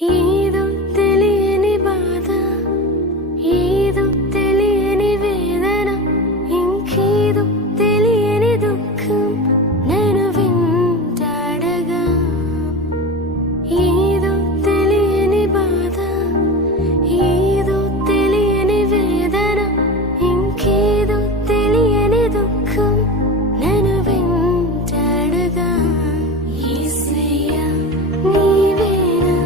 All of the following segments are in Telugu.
ఏదో తెలియని బాధ, ఏదో తెలియని వేదన, ఇంకేదో తెలియని దుఃఖం నన్ను వెంటాడగా. ఏదో తెలియని బాధ, ఏదో తెలియని వేదన, ఇంకేదో తెలియని దుఃఖం నన్ను వెంటాడగా. యేసయ్యా నీవేనా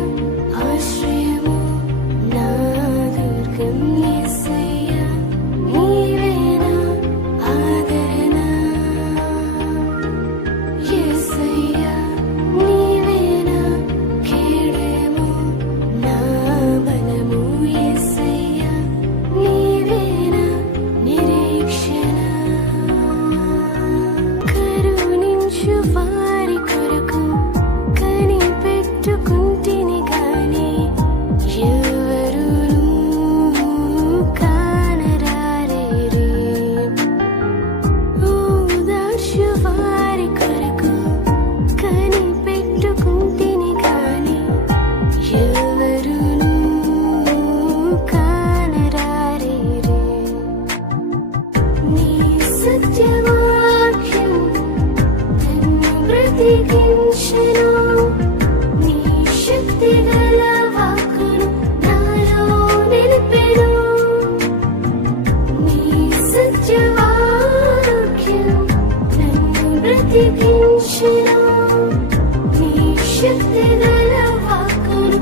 ఆశ్రయము, నా దుర్గం. యేసయ్యా నీవేనా ఆదరణ. యేసయ్యా నీవేనా కేడము, నా బలము. యేసయ్యా నీవేనా నిరీక్షణ. కరుణించు వారి కొరకు కనిపెట్టుకుంటిని గాని ఎవరునూ కానరారేరే. ఓదార్చు వారి కొరకు కనిపెట్టుకుంటిని గాని ఎవరునూ కానరారేరే. నీ సత్యవాక్యం నన్ను బ్రతికించెను, నీ శక్తిగల వాక్కును నాలో నిలిపెను. నీ సత్యవాక్యం నన్ను బ్రతికించెను, నీ శక్తిగల వాక్కును